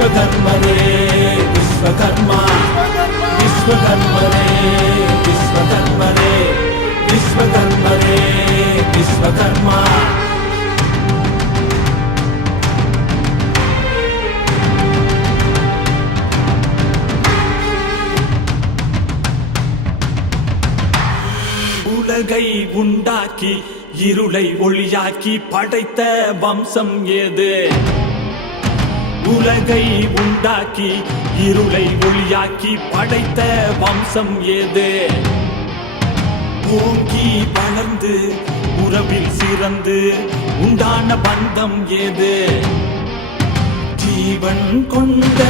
विश्वकर्मरे विश्वकर्मा विश्वकर्मरे विश्वकर्मरे विश्वकर्मरे विश्वकर्मा உலகை உண்டாக்கி இருளை ஒளியாக்கி படைத்த வம்சம் ஏது? உலகை உண்டாக்கி இருளை ஒளியாக்கி படைத்த வம்சம் ஏது? ஓங்கி வளர்ந்து உறவில் சிறந்து உண்டான பந்தம் ஏது? ஜீவன் கொண்ட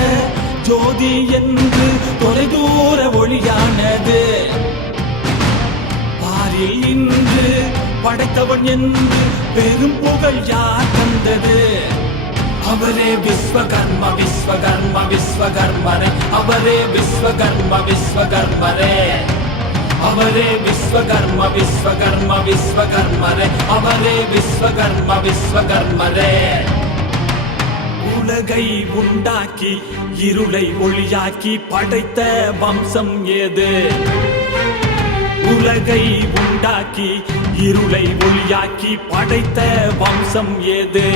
ஜோதி என்று தொலைதூர ஒளியானது. பாரில் இன்று படைத்தவன் என்று பெரும் புகழ் யார் தந்தது? அவரே விஸ்வகர்ம விஸ்வகர்ம விஸ்வகர்மரே, அவரே விஸ்வகர்ம விஸ்வகர்மரே, அவரே விஸ்வகர்ம விஸ்வகர்ம விஸ்வகர்மரே, அவரே விஸ்வகர்ம விஸ்வகர்மரே. உலகை உண்டாக்கி இருளை ஒளியாக்கி படைத்த வம்சம் ஏது? உலகை உண்டாக்கி இருளை ஒளியாக்கி படைத்த வம்சம் ஏது?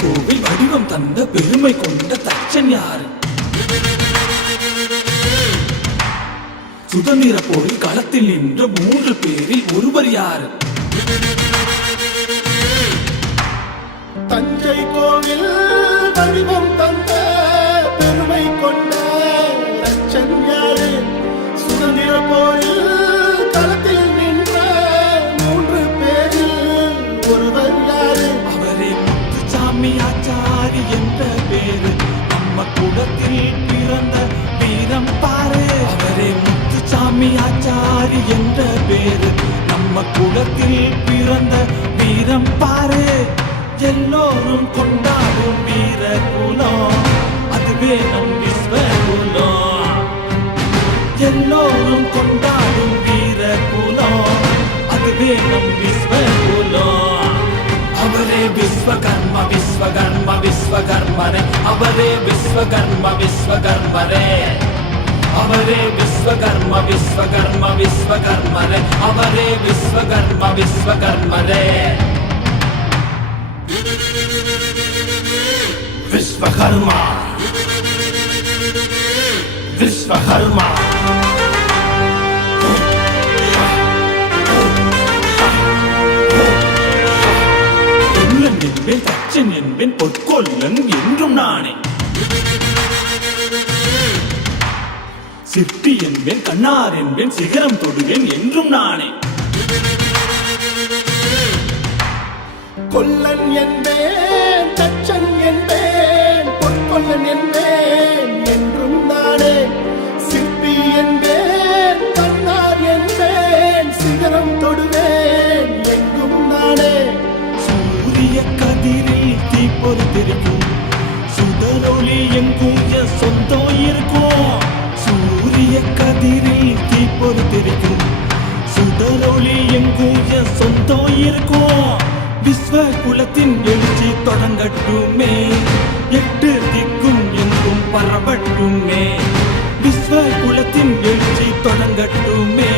கோவில் வடிவம் தந்த பெருமை கொண்ட தச்சன் யாரு? சுதந்திர போரில் களத்தில் நின்ற 3 பேரில் ஒருவர் யாரு? தஞ்சை கோவில் வடிவம் தந்த பெருமை கொண்ட தச்சன் யாரு? சுதந்திர போரில் களத்தில் நின்ற 3 பேரில் ஒருவர் யாரு? அவரே முத்துசாமி ஆச்சாரி என்ற பேரு, நம்ம குலத்தில் பிறந்த வீரம் பாரு. அவரே முத்துசாமி ஆச்சாரி என்ற பேரு, நம்ம குலத்தில் பிறந்த வீரம் பாரு. எல்லோரும் கொண்டாடும் வீர குலம், அதுவே நம் விஸ்வகுலம். எல்லோரும் கொண்டாடும் வீர குலம், அதுவே நம் விஸ்வகுலம். அவரே விஸ்வகர்ம விஸ்வகர்ம விஸ்வகர்மரே, அவரே விஸ்வகர்ம விஸ்வகர்மரே, அவரே விஸ்வகர்ம விஸ்வகர்ம விஸ்வகர்மரே, அவரே விஸ்வகர்ம விஸ்வகர்மரே. விஸ்வகர்மா விஸ்வகர்மா கொல்லன் என்பேன் தச்சன் என்பேன் பொற்கொல்லன் என்றும் நானே. சிற்பி என்பேன் கண்ணார் என்பேன் சிகரம் தொடுவேன் என்றும் நானே. கொல்லன் என்பேன் தச்சன் என்பேன் பொற்கொல்லன் என்பேன் என்றும் நானே. சிற்பி என்பேன் கண்ணார் என்பேன் சிகரம் தொடுவேன் எங்கும் நானே. சூரிய கதிரில் தீப்பொறித்திருக்கும் சுடரொளி எங்கும் என் சொந்தம் இருக்கும். சூரிய கதிரில் தீப்பொறித்திருக்கும் சுடரொளி எங்கும் என் சொந்தம் இருக்கும். விஸ்வ குலத்தின் எழுச்சி தொடங்கட்டுமே, 8 திக்கும் எங்கும் பரவட்டுமே. விஸ்வ குலத்தின் எழுச்சி தொடங்கட்டுமே,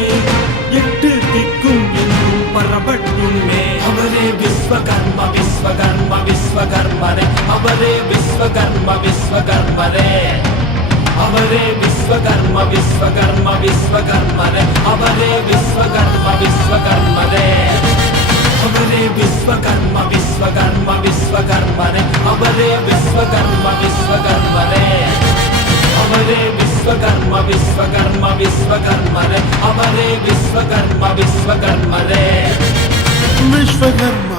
8 திக்கும் எங்கும் பரவட்டுமே. அவரே விஸ்வகர்ம விஸ்வகர்ம விஸ்வகர்மரே, அவரே விஸ்வகர்ம விஸ்வகர்மரே, அவரே விஸ்வகர்ம விஸ்வகர்ம விஸ்வகர்மரே, அவரே விஸ்வகர்ம விஸ்வகர்மரே, அவரே விஸ்வகர்ம விஸ்வகர்ம விஸ்வகர்மரே, அவரே விஸ்வகர்ம விஸ்வகர்மரே, அவரே விஸ்வகர்ம விஸ்வகர்ம விஸ்வகர்மரே, அவரே விஸ்வகர்ம விஸ்வகர்மரே. விஸ்வகர்மா